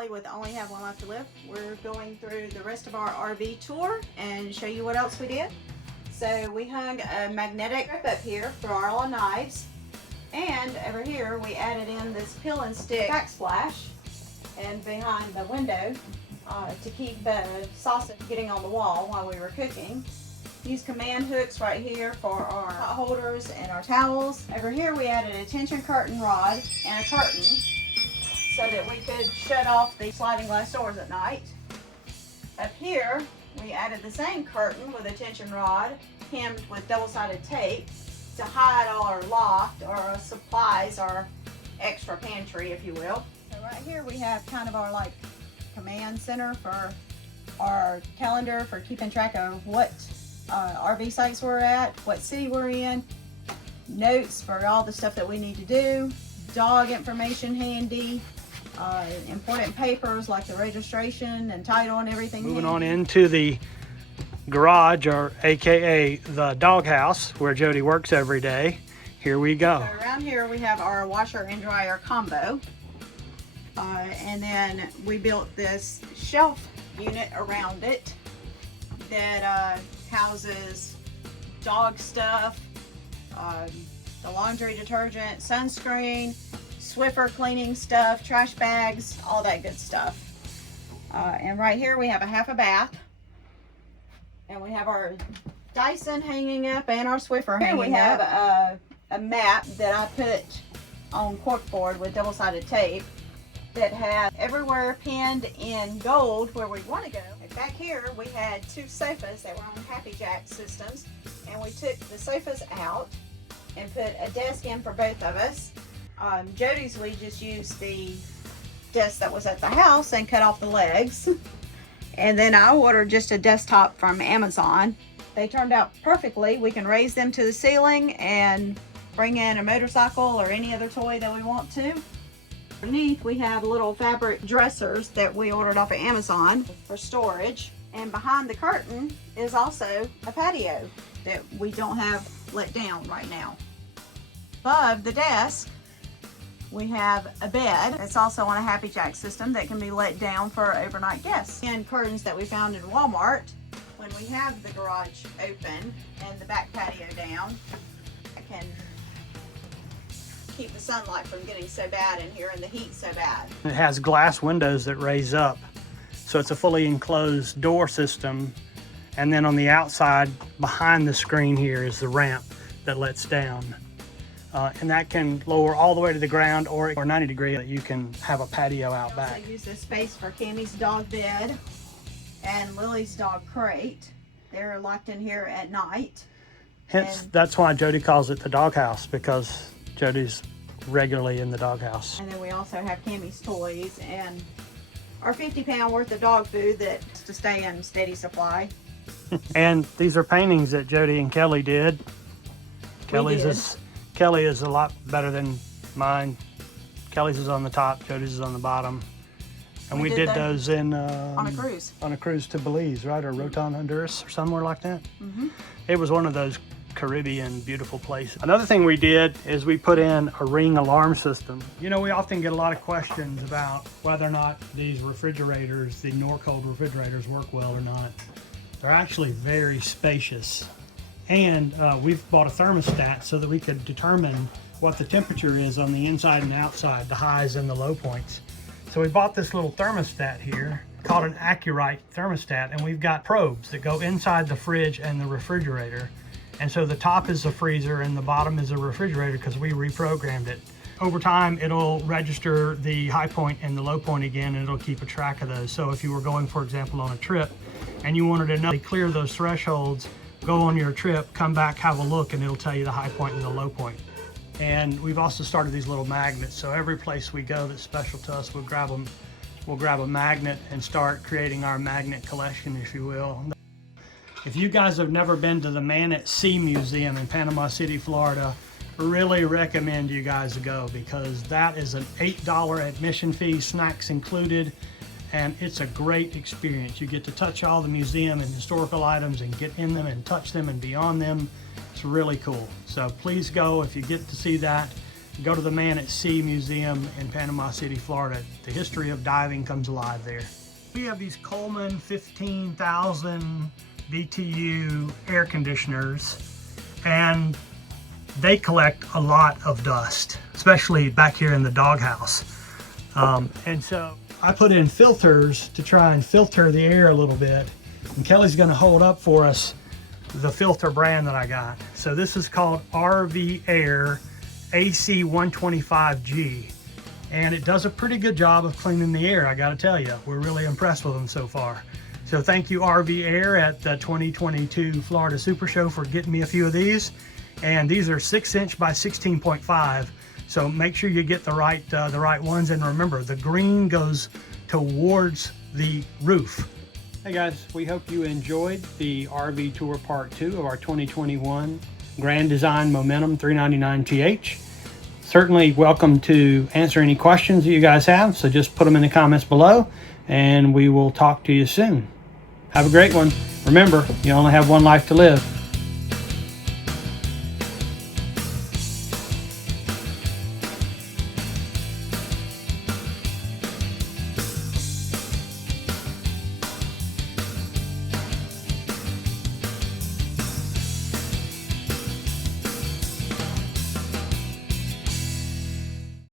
Kelly with Only Have One Life to Live. We're going through the rest of our RV tour and show you what else we did. So we hung a magnetic strip up here for all our knives. And over here we added in this peel and stick backsplash and behind the window to keep the sausage getting on the wall while we were cooking. Use command hooks right here for our hot holders and our towels. Over here we added a tension curtain rod and a curtain so that we could shut off the sliding glass doors at night. Up here we added the same curtain with a tension rod hemmed with double-sided tape to hide all our loft or our supplies, our extra pantry if you will. So right here we have kind of our like command center for our calendar for keeping track of what RV sites we're at, what city we're in, notes for all the stuff that we need to do, dog information handy, important papers like the registration and title and everything. Moving on into the garage, or aka the doghouse, where Jody works every day. Here we go. So around here we have our washer and dryer combo, and then we built this shelf unit around it that houses dog stuff, the laundry detergent, sunscreen, Swiffer cleaning stuff, trash bags, all that good stuff. And right here we have a half a bath, and we have our Dyson hanging up and our Swiffer hanging up. Here we have a map that I put on corkboard with double-sided tape that has everywhere pinned in gold where we want to go. And back here we had two sofas that were on Happy Jack systems, and we took the sofas out and put a desk in for both of us. Jody's, we just used the desk that was at the house and cut off the legs. And then I ordered just a desktop from Amazon. They turned out perfectly. We can raise them to the ceiling and bring in a motorcycle or any other toy that we want to. Underneath we have little fabric dressers that we ordered off of Amazon for storage. And behind the curtain is also a patio that we don't have let down right now. Above the desk we have a bed. It's also on a Happy Jack system that can be let down for overnight guests. And curtains that we found in Walmart. When we have the garage open and the back patio down, I can keep the sunlight from getting so bad in here and the heat so bad. It has glass windows that raise up, so it's a fully enclosed door system. And then on the outside behind the screen here is the ramp that lets down. And that can lower all the way to the ground or 90 degree. You can have a patio out back. I use this space for Cammie's dog bed and Lily's dog crate. They're locked in here at night. Hence, that's why Jody calls it the doghouse, because Jody's regularly in the doghouse. And then we also have Cammie's toys and our 50-pound worth of dog food that's to stay in steady supply. And these are paintings that Jody and Kelly did. Kelly is a lot better than mine. Kelly's is on the top, Jody's is on the bottom. And we did those in on a cruise. On a cruise to Belize, right? Or Rotan, Honduras, or somewhere like that. Mm-hmm. It was one of those Caribbean beautiful places. Another thing we did is we put in a ring alarm system. You know, we often get a lot of questions about whether or not these refrigerators, the Norcold refrigerators, work well or not. They're actually very spacious. And we've bought a thermostat so that we could determine what the temperature is on the inside and outside, the highs and the low points. So we bought this little thermostat here called an Acu-Rite thermostat, and we've got probes that go inside the fridge and the refrigerator. And so the top is the freezer and the bottom is the refrigerator because we reprogrammed it. Over time, it'll register the high point and the low point again, and it'll keep a track of those. So if you were going, for example, on a trip and you wanted to know, clear those thresholds, go on your trip, come back, have a look, and it'll tell you the high point and the low point. And we've also started these little magnets. So every place we go that's special to us, we'll grab a magnet and start creating our magnet collection, if you will. If you guys have never been to the Man at Sea Museum in Panama City, Florida, really recommend you guys go, because that is an $8 admission fee, snacks included, and it's a great experience. You get to touch all the museum and historical items and get in them and touch them and be on them. It's really cool. So please go if you get to see that. go to the Man at Sea Museum in Panama City, Florida. The history of diving comes alive there. We have these Coleman 15,000 BTU air conditioners, and they collect a lot of dust, especially back here in the doghouse. And so I put in filters to try and filter the air a little bit. And Kelly's gonna hold up for us the filter brand that I got. So this is called RV Air AC125G. And it does a pretty good job of cleaning the air, I gotta tell you. We're really impressed with them so far. So thank you RV Air at the 2022 Florida Super Show for getting me a few of these. And these are 6" by 16.5. So make sure you get the right ones. And remember, the green goes towards the roof. Hey guys, we hope you enjoyed the RV Tour Part 2 of our 2021 Grand Design Momentum 399TH. Certainly welcome to answer any questions that you guys have, so just put them in the comments below and we will talk to you soon. Have a great one. Remember, you only have one life to live.